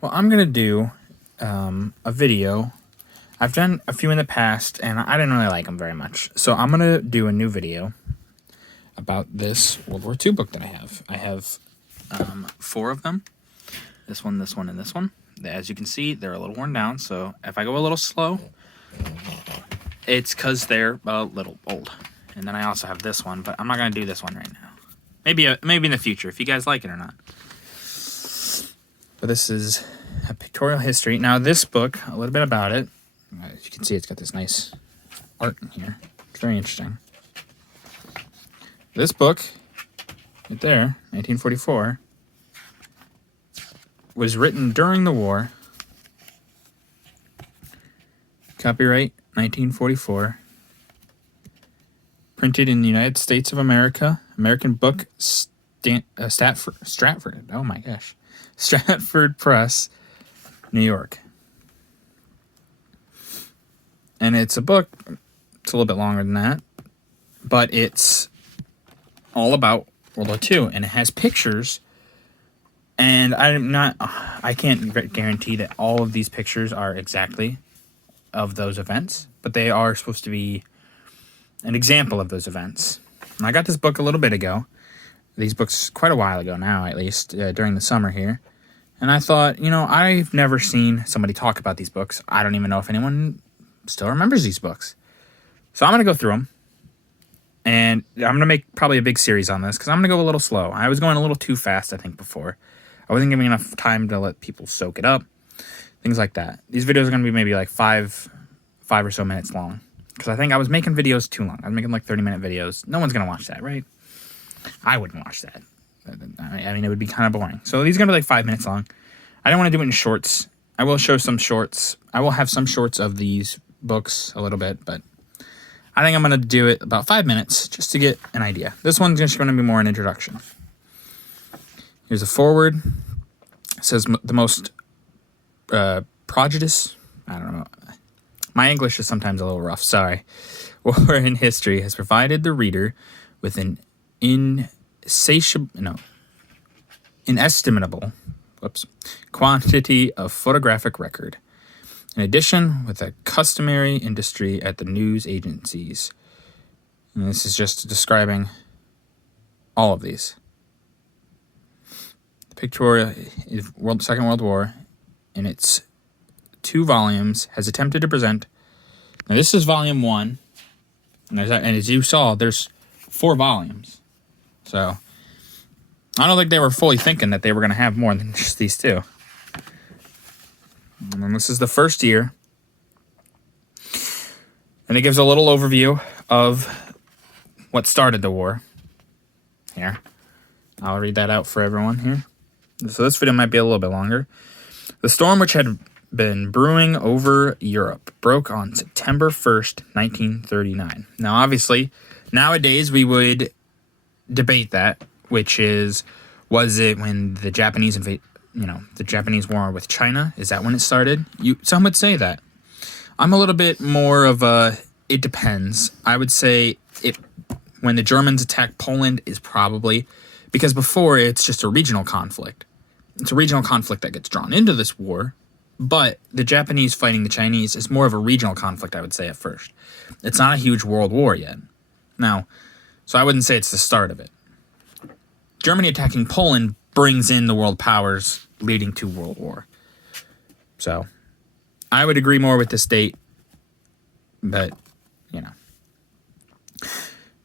Well, I'm going to do a video. I've done a few in the past, and I didn't really like them very much. So I'm going to do a new video about this World War II book that I have. I have 4 of them. This one, and this one. As you can see, they're a little worn down, so if I go a little slow, it's because they're a little old. And then I also have this one, but I'm not going to do this one right now. Maybe in the future, if you guys like it or not. But this is a pictorial history. Now, this book, a little bit about it. As you can see, it's got this nice art in here. It's very interesting. This book, right there, 1944, was written during the war. Copyright 1944. Printed in the United States of America. American Book Stratford. Oh my gosh. Stratford Press, New York. And it's a book. It's a little bit longer than that. But it's all about World War II. And it has pictures. And I can't guarantee that all of these pictures are exactly of those events. But they are supposed to be an example of those events. And I got this book a little bit ago. These books quite a while ago now, at least, during the summer here. And I thought, I've never seen somebody talk about these books. I don't even know if anyone still remembers these books. So I'm going to go through them. And I'm going to make probably a big series on this because I'm going to go a little slow. I was going a little too fast, I think, before. I wasn't giving enough time to let people soak it up. Things like that. These videos are going to be maybe like five or so minutes long. Because I think I was making videos too long. I was making like 30-minute videos. No one's going to watch that, right? I wouldn't watch that. I mean, it would be kind of boring. So these are going to be like 5 minutes long. I don't want to do it in shorts. I will show some shorts. I will have some shorts of these books a little bit, but I think I'm going to do it about 5 minutes just to get an idea. This one's just going to be more an introduction. Here's a foreword. It says the most prodigious, I don't know. My English is sometimes a little rough, sorry. War in history has provided the reader with an inestimable quantity of photographic record. In addition, with a customary industry at the news agencies. And this is just describing all of these. The Pictorial Second World War, in its 2 volumes, has attempted to present. Now, this is volume 1. And as you saw, there's 4 volumes. So, I don't think they were fully thinking that they were going to have more than just these 2. And then this is the first year. And it gives a little overview of what started the war. Here. I'll read that out for everyone here. So this video might be a little bit longer. The storm, which had been brewing over Europe, broke on September 1st, 1939. Now, obviously, nowadays we would debate that, which is, was it when the Japanese the Japanese war with China? Is that when it started? Some would say that. I'm a little bit more of it depends. I would say when the Germans attacked Poland is probably, because before it's just a regional conflict. It's a regional conflict that gets drawn into this war, but the Japanese fighting the Chinese is more of a regional conflict, I would say, at first. It's not a huge world war yet. Now, so I wouldn't say it's the start of it. Germany attacking Poland brings in the world powers leading to World War. So, I would agree more with this date, but,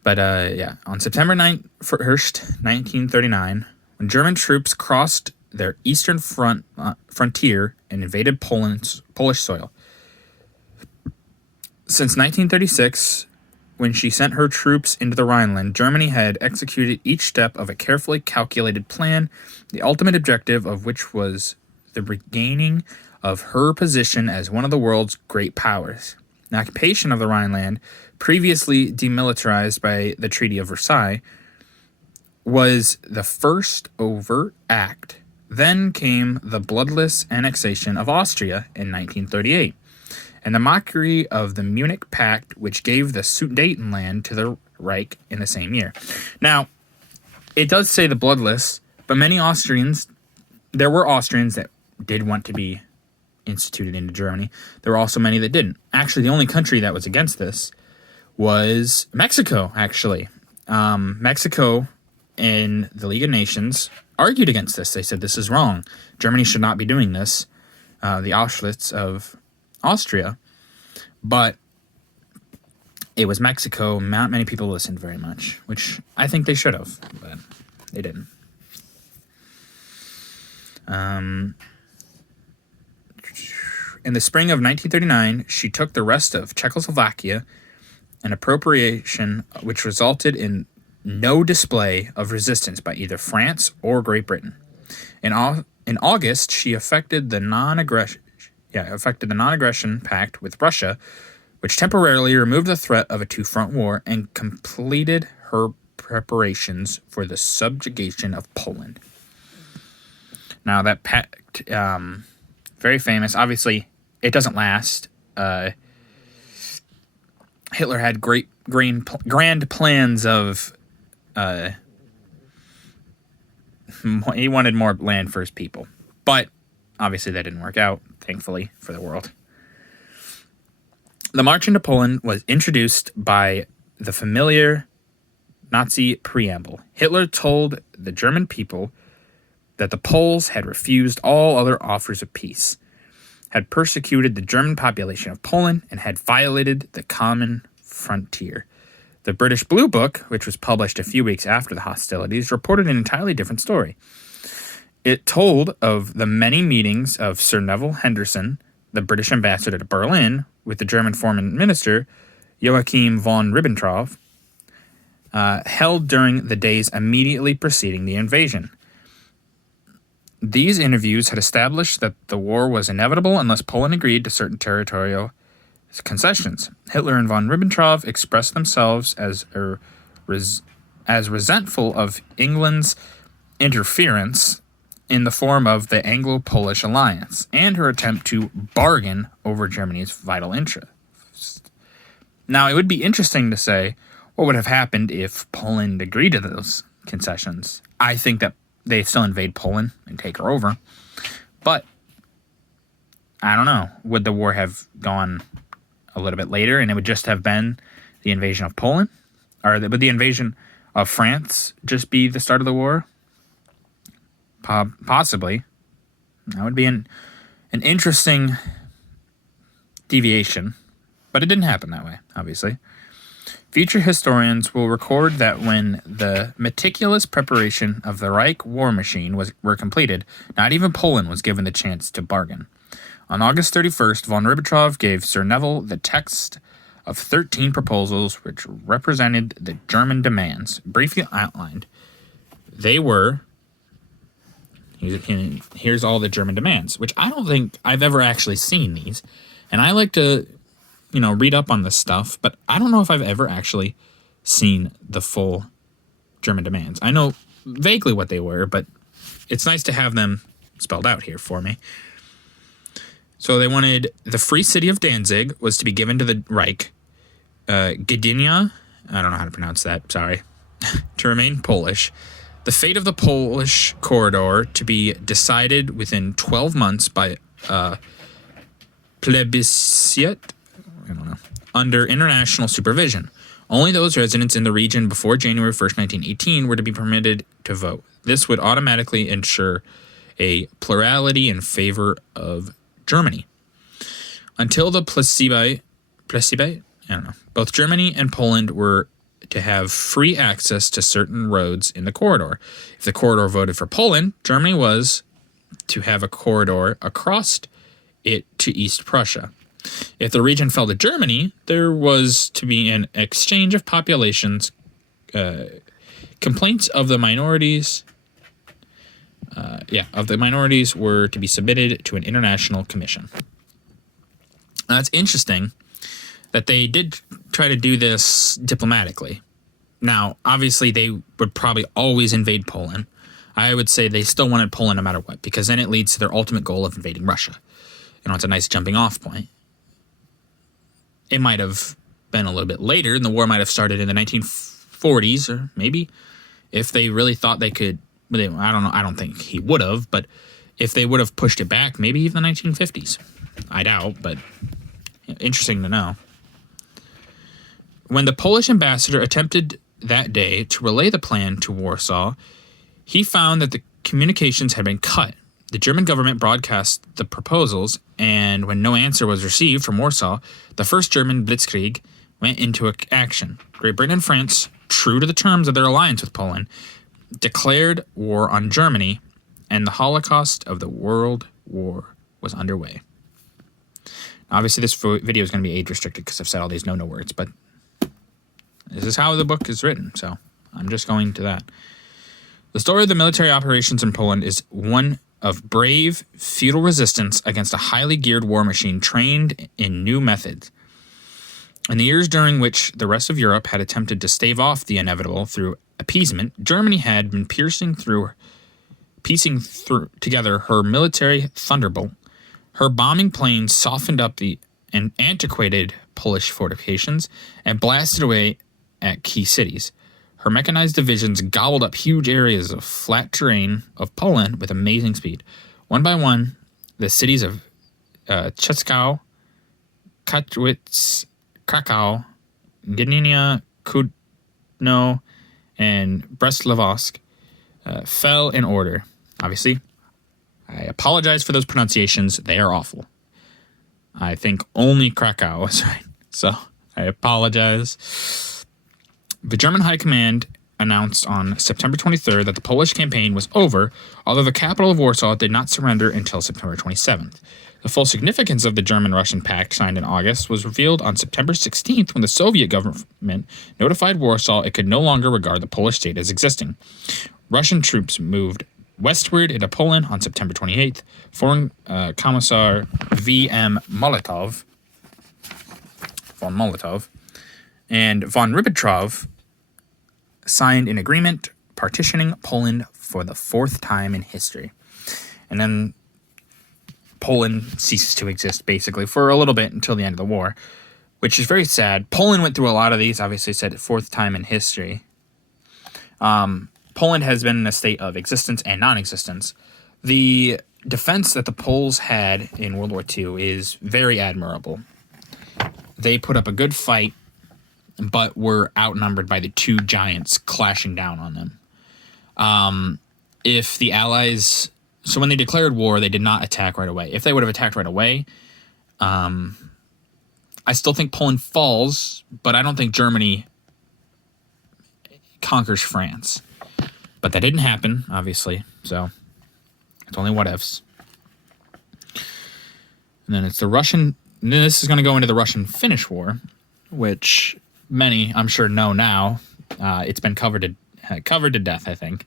But, on September 1st, 1939, when German troops crossed their eastern frontier and invaded Polish soil. Since 1936, when she sent her troops into the Rhineland, Germany had executed each step of a carefully calculated plan, the ultimate objective of which was the regaining of her position as one of the world's great powers. The occupation of the Rhineland, previously demilitarized by the Treaty of Versailles, was the first overt act. Then came the bloodless annexation of Austria in 1938, and the mockery of the Munich Pact, which gave the Sudetenland to the Reich in the same year. Now, it does say the bloodless, but there were Austrians that did want to be instituted into Germany. There were also many that didn't. Actually, the only country that was against this was Mexico, actually. Mexico in the League of Nations argued against this. They said this is wrong. Germany should not be doing this. The Auschwitz of Austria. But it was Mexico. Not many people listened very much, which I think they should have, but they didn't. In the spring of 1939, she took the rest of Czechoslovakia, an appropriation which resulted in no display of resistance by either France or Great Britain. In August, she effected the non-aggression pact with Russia, which temporarily removed the threat of a two-front war and completed her preparations for the subjugation of Poland. Now, that pact, very famous. Obviously, it doesn't last. Hitler had grand plans of... he wanted more land for his people. But, obviously, that didn't work out, thankfully, for the world. The march into Poland was introduced by the familiar Nazi preamble. Hitler told the German people that the Poles had refused all other offers of peace, had persecuted the German population of Poland, and had violated the common frontier. The British Blue Book, which was published a few weeks after the hostilities, reported an entirely different story. It told of the many meetings of Sir Neville Henderson, the British ambassador to Berlin, with the German foreign minister, Joachim von Ribbentrop, held during the days immediately preceding the invasion. These interviews had established that the war was inevitable unless Poland agreed to certain territorial concessions. Hitler and von Ribbentrop expressed themselves as resentful of England's interference in the form of the Anglo-Polish alliance and her attempt to bargain over Germany's vital interest. Now, it would be interesting to say what would have happened if Poland agreed to those concessions. I think that they still invade Poland and take her over. But, I don't know. Would the war have gone a little bit later and it would just have been the invasion of Poland? Or would the invasion of France just be the start of the war? Possibly. That would be an interesting deviation. But it didn't happen that way, obviously. Future historians will record that when the meticulous preparation of the Reich war machine were completed, not even Poland was given the chance to bargain. On August 31st, von Ribbentrop gave Sir Neville the text of 13 proposals which represented the German demands. Briefly outlined, they were... Here's all the German demands, which I don't think I've ever actually seen these. And I like to, read up on this stuff, but I don't know if I've ever actually seen the full German demands. I know vaguely what they were, but it's nice to have them spelled out here for me. So they wanted the free city of Danzig was to be given to the Reich. Gdynia, I don't know how to pronounce that, sorry, to remain Polish. The fate of the Polish corridor to be decided within 12 months by plebiscite, under international supervision. Only those residents in the region before January 1st, 1918 were to be permitted to vote. This would automatically ensure a plurality in favor of Germany. Until the plebiscite, both Germany and Poland were to have free access to certain roads in the corridor. If the corridor voted for Poland, Germany was to have a corridor across it to East Prussia. If the region fell to Germany, there was to be an exchange of populations. Complaints of the minorities were to be submitted to an international commission. Now, it's interesting that they did try to do this diplomatically. Now, obviously, they would probably always invade Poland. I would say they still wanted Poland no matter what, because then it leads to their ultimate goal of invading Russia. It's a nice jumping off point. It might have been a little bit later, and the war might have started in the 1940s, or maybe if they really thought they could. I don't know. I don't think he would have, but If they would have pushed it back, maybe even the 1950s. I doubt, but interesting to know. When the Polish ambassador attempted that day to relay the plan to Warsaw, he found that the communications had been cut. The German government broadcast the proposals, and when no answer was received from Warsaw, the first German blitzkrieg went into action. Great Britain and France, true to the terms of their alliance with Poland, declared war on Germany, and the Holocaust of the World War was underway. Obviously, this video is going to be age restricted because I've said all these no words, but this is how the book is written, so I'm just going to that. The story of the military operations in Poland is one of brave, feudal resistance against a highly geared war machine trained in new methods. In the years during which the rest of Europe had attempted to stave off the inevitable through appeasement, Germany had been piecing together her military thunderbolt. Her bombing planes softened up the antiquated Polish fortifications and blasted away at key cities. Her mechanized divisions gobbled up huge areas of flat terrain of Poland with amazing speed. One by one, the cities of Czeskow, Katowice, Krakow, Gdynia, Kudno, and Brest-Litovsk fell in order. Obviously, I apologize for those pronunciations. They are awful. I think only Krakow was right, so I apologize. The German High Command announced on September 23rd that the Polish campaign was over, although the capital of Warsaw did not surrender until September 27th. The full significance of the German-Russian pact signed in August was revealed on September 16th when the Soviet government notified Warsaw it could no longer regard the Polish state as existing. Russian troops moved westward into Poland on September 28th. Foreign Commissar V.M. Molotov and von Ribbentrop signed an agreement partitioning Poland for the fourth time in history. And then Poland ceases to exist, basically, for a little bit until the end of the war, which is very sad. Poland went through a lot of these, obviously said fourth time in history. Poland has been in a state of existence and non-existence. The defense that the Poles had in World War II is very admirable. They put up a good fight, but were outnumbered by the two giants clashing down on them. If the Allies... So when they declared war, they did not attack right away. If they would have attacked right away, I still think Poland falls, but I don't think Germany conquers France. But that didn't happen, obviously, so it's only what-ifs. And then it's the Russian... This is going to go into the Russian-Finnish War, which many, I'm sure, know now. It's been covered to death, I think.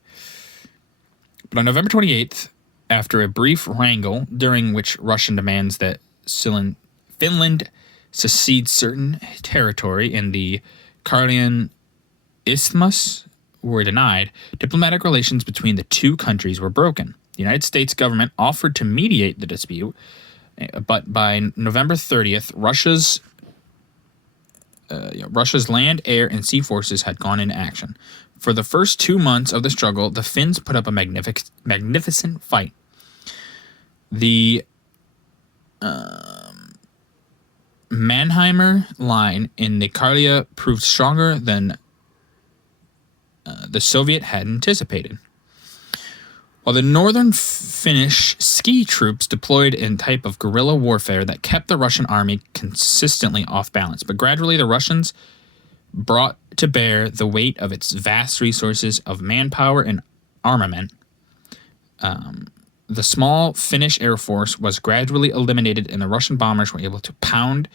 But on November 28th, after a brief wrangle during which Russian demands that Finland secede certain territory in the Karelian Isthmus were denied, diplomatic relations between the two countries were broken. The United States government offered to mediate the dispute, but by November 30th, Russia's land, air, and sea forces had gone into action. For the first 2 months of the struggle, the Finns put up a magnificent fight. The Mannheimer line in the Karelia proved stronger than the Soviet had anticipated. While the northern Finnish ski troops deployed in type of guerrilla warfare that kept the Russian army consistently off balance, but gradually the Russians brought to bear the weight of its vast resources of manpower and armament. The small Finnish air force was gradually eliminated, and the Russian bombers were able to pound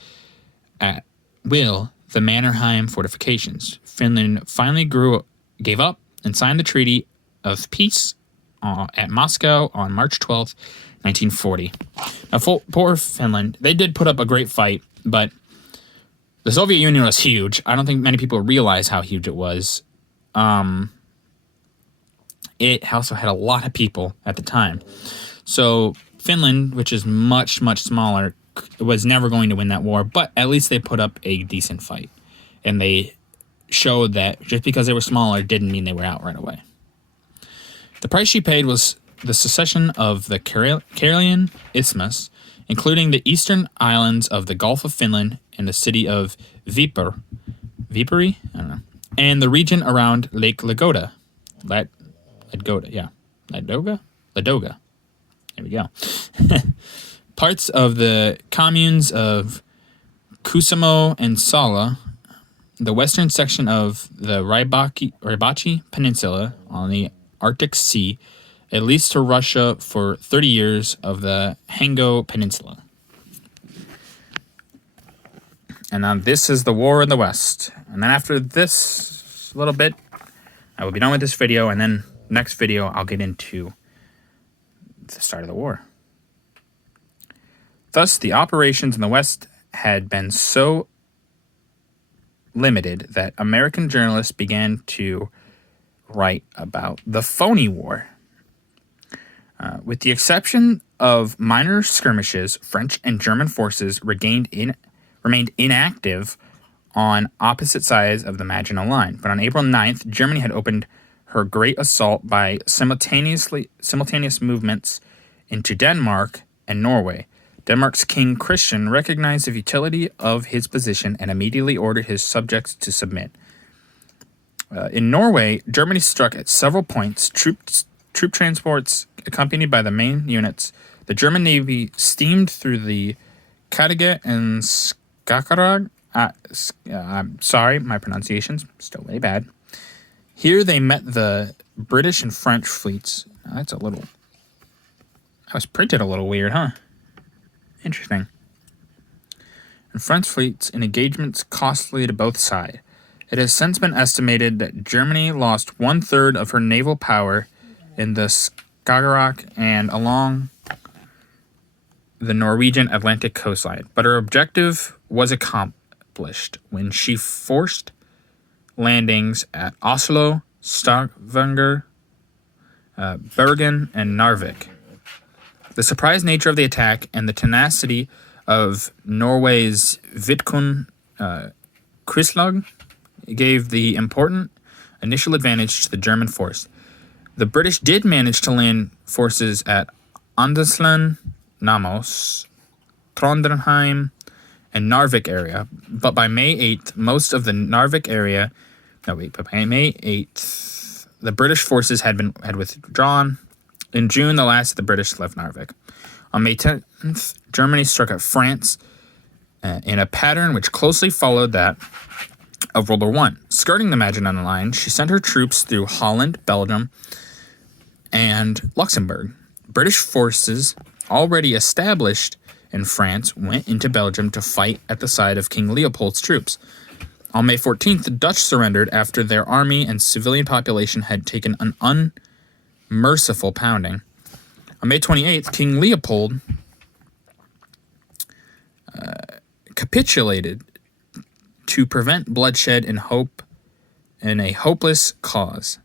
at will the Mannerheim fortifications. Finland finally gave up and signed the Treaty of Peace at Moscow on March 12th, 1940. Now, poor Finland, they did put up a great fight, but the Soviet Union was huge. I don't think many people realize how huge it was. It also had a lot of people at the time. So Finland, which is much, much smaller, was never going to win that war, but at least they put up a decent fight. And they showed that just because they were smaller didn't mean they were out right away. The price she paid was the secession of the Karelian Isthmus, including the eastern islands of the Gulf of Finland and the city of Viipuri, I don't know, and the region around Lake Ladoga. Ladoga. There we go. Parts of the communes of Kusamo and Sala, the western section of the Rybachi Peninsula on the Arctic Sea, at least to Russia for 30 years of the Hango Peninsula. And now this is the war in the West. And then after this little bit, I will be done with this video, and then next video I'll get into the start of the war. Thus, the operations in the West had been so limited that American journalists began to write about the phony war. With the exception of minor skirmishes, French and German forces remained inactive on opposite sides of the Maginot Line. But on April 9th, Germany had opened her great assault by simultaneous movements into Denmark and Norway. Denmark's King Christian recognized the futility of his position and immediately ordered his subjects to submit. In Norway, Germany struck at several points. Troop transports accompanied by the main units. The German Navy steamed through the Kattegat and Skagerrak. I'm sorry, my pronunciation's still way bad. Here they met the British and French fleets. Now, that was printed a little weird, huh? Interesting. And French fleets in engagements costly to both sides. It has since been estimated that Germany lost 1/3 of her naval power in the Skagerrak and along the Norwegian Atlantic coastline, but her objective was accomplished when she forced landings at Oslo, Stavanger, Bergen, and Narvik. The surprise nature of the attack and the tenacity of Norway's Vidkun Krislag gave the important initial advantage to the German force. The British did manage to land forces at Andesland, Namsos, Trondheim, and Narvik area, but by May 8th, most of the Narvik area... but by May 8th, the British forces had withdrawn. In June, the last of the British left Narvik. On May 10th, Germany struck at France in a pattern which closely followed that of World War I. Skirting the Maginot Line, she sent her troops through Holland, Belgium, and Luxembourg. British forces already established in France went into Belgium to fight at the side of King Leopold's troops. On May 14th, the Dutch surrendered after their army and civilian population had taken an unmerciful pounding. On May 28th, King Leopold capitulated to prevent bloodshed in a hopeless cause.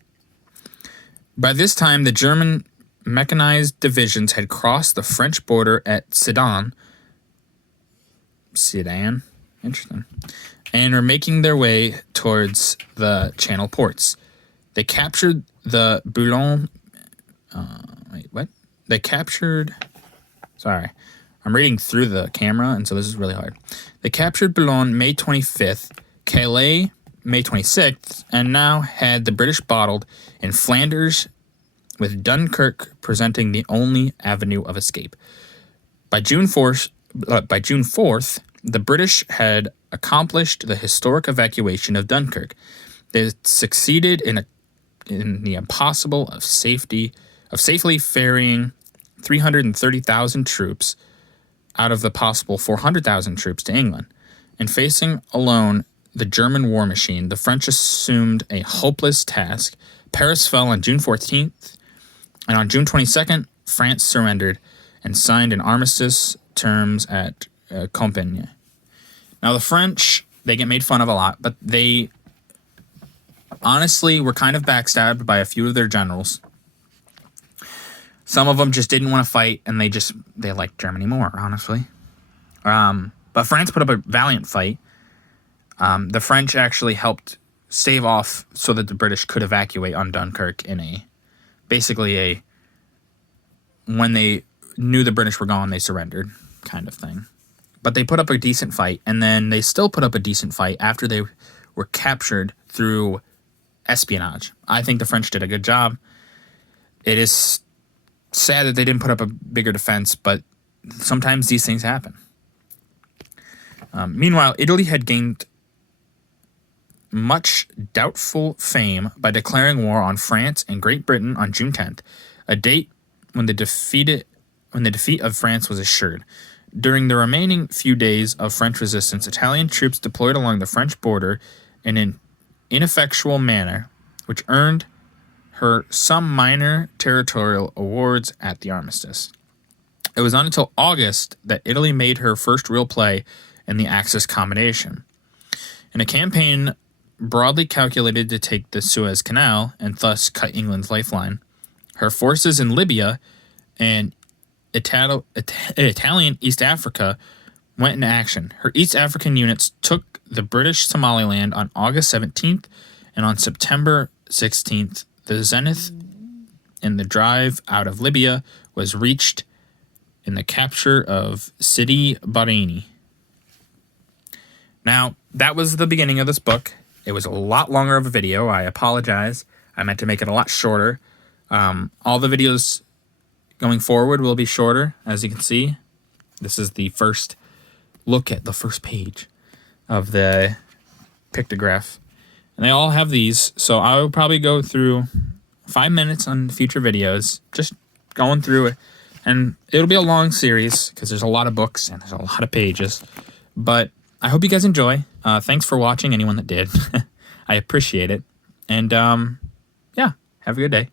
By this time, the German mechanized divisions had crossed the French border at Sedan, interesting, and were making their way towards the Channel ports. They captured the Boulogne. Sorry, I'm reading through the camera, and so this is really hard. They captured Boulogne May 25th, Calais May 26th, and now had the British bottled in Flanders, with Dunkirk presenting the only avenue of escape. By June 4th, the British had accomplished the historic evacuation of Dunkirk. They succeeded in the impossible of safely ferrying 330,000 troops out of the possible 400,000 troops to England. In facing alone the German war machine, the French assumed a hopeless task. Paris fell on June 14th, and on June 22nd, France surrendered and signed an armistice terms at Compiègne. Now, the French, they get made fun of a lot, but they honestly were kind of backstabbed by a few of their generals. Some of them just didn't want to fight, and they liked Germany more, honestly. But France put up a valiant fight. The French actually helped stave off so that the British could evacuate on Dunkirk in basically a when they knew the British were gone, they surrendered, kind of thing. But they put up a decent fight, and then they still put up a decent fight after they were captured through espionage. I think the French did a good job. It is sad that they didn't put up a bigger defense, but sometimes these things happen. Meanwhile, Italy had gained much doubtful fame by declaring war on France and Great Britain on June 10th, a date when the defeat of France was assured. During the remaining few days of French resistance, Italian troops deployed along the French border in an ineffectual manner, which earned her some minor territorial awards at the armistice. It was not until August that Italy made her first real play in the Axis combination. In a campaign broadly calculated to take the Suez Canal and thus cut England's lifeline, her forces in Libya and Italian East Africa went into action. Her East African units took the British Somaliland on August 17th, and on September 16th, the zenith in the drive out of Libya was reached in the capture of Sidi Barrani. Now, that was the beginning of this book. It was a lot longer of a video. I apologize. I meant to make it a lot shorter. All the videos going forward will be shorter, as you can see. This is the first look at the first page of the pictograph. And they all have these, so I will probably go through 5 minutes on future videos, just going through it. And it'll be a long series, because there's a lot of books and there's a lot of pages. But I hope you guys enjoy. Thanks for watching, anyone that did. I appreciate it. And, yeah, have a good day.